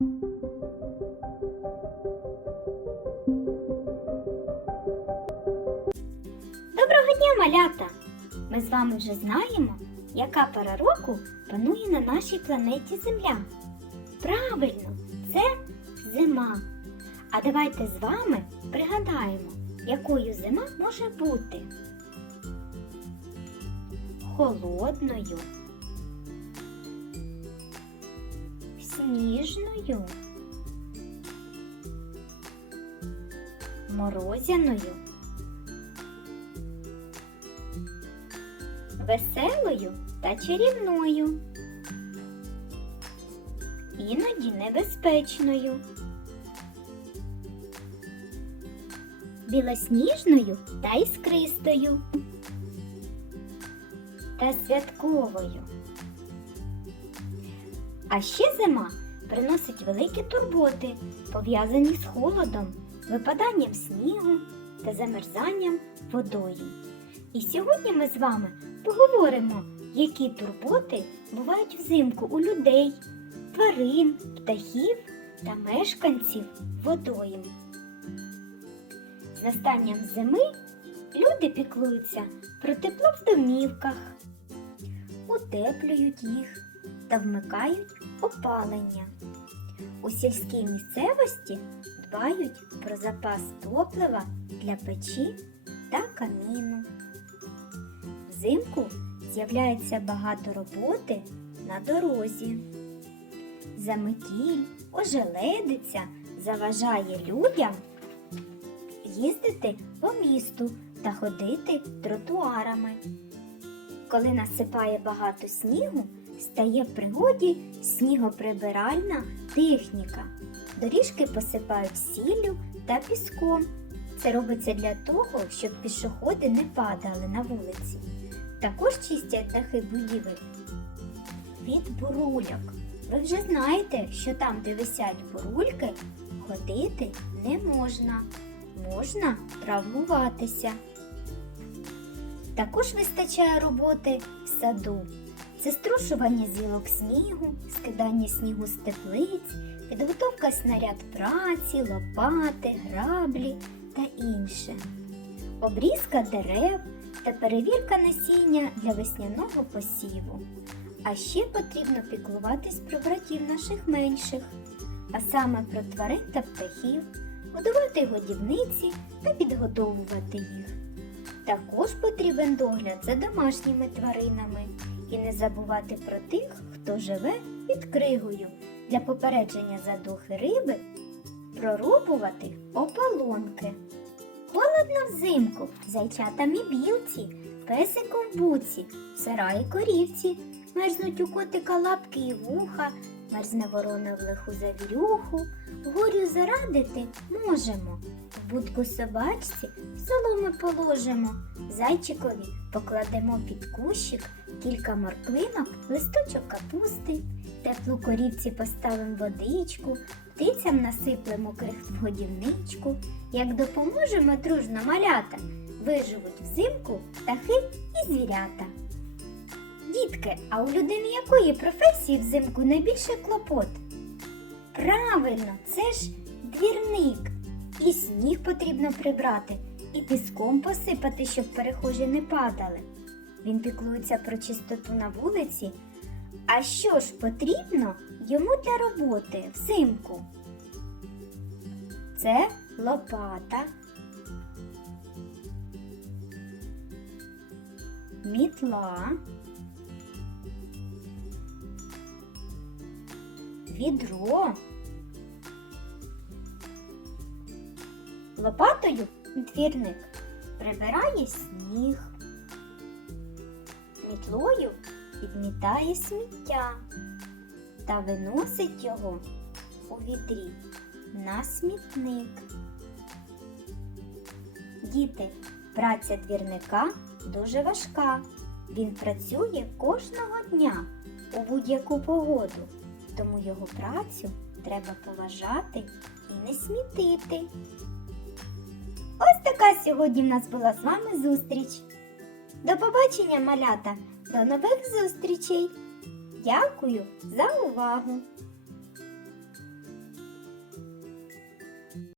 Доброго дня, малята! Ми з вами вже знаємо, яка пора року панує на нашій планеті Земля. Правильно, це зима. А давайте з вами пригадаємо, якою зима може бути. Холодною, сніжною, морозяною. веселою та чарівною, іноді небезпечною, білосніжною та іскристою та святковою. А ще зима приносить великі турботи, пов'язані з холодом, випаданням снігу та замерзанням водою. І сьогодні ми з вами поговоримо, які турботи бувають взимку у людей, тварин, птахів та мешканців водойм. З настанням зими люди піклуються про тепло в домівках, утеплюють їх та вмикають опалення. У сільській місцевості дбають про запас топлива для печі та каміну. Взимку з'являється багато роботи на дорозі. Заметіль, ожеледиця заважає людям їздити по місту та ходити тротуарами. Коли насипає багато снігу, стає в пригоді снігоприбиральна техніка. Доріжки посипають сіллю та піском. Це робиться для того, щоб пішоходи не падали на вулиці. Також чистять дахи будівель від бурульок. Ви вже знаєте, що там, де висять бурульки, ходити не можна. Можна травмуватися. Також вистачає роботи в саду. Це струшування зілок снігу, скидання снігу з теплиць, підготовка снаряд праці, лопати, граблі та інше. Обрізка дерев та перевірка насіння для весняного посіву. А ще потрібно піклуватись про братів наших менших, а саме про тварин та птахів, годувати годівниці та підгодовувати їх. Також потрібен догляд за домашніми тваринами і не забувати про тих, хто живе під кригою для попередження задухи риби, прорубувати ополонки. Холодно взимку, зайчатам і білці, песиком в буці, в сараї корівці, мерзнуть у котика лапки і вуха, мерзне ворона в лиху завірюху, горю зарадити можемо. Будку собачці соломи положимо, зайчикові покладемо під кущик кілька морквинок, листочок капусти, теплу корівці поставимо водичку, птицям насиплемо крихт в годівничку. Як допоможемо дружно малята, виживуть взимку птахи і звірята. Дітки, а у людини якої професії взимку найбільше клопот? Правильно, це ж двірник. Сніг потрібно прибрати, і піском посипати, щоб перехожі не падали. Він піклується про чистоту на вулиці. А що ж потрібно йому для роботи взимку? Це лопата, мітла, відро. Лопатою двірник прибирає сніг, мітлою підмітає сміття та виносить його у відрі на смітник. Діти, праця двірника дуже важка. Він працює кожного дня у будь-яку погоду, тому його працю треба поважати і не смітити. Така сьогодні в нас була з вами зустріч. До побачення, малята! До нових зустрічей! Дякую за увагу!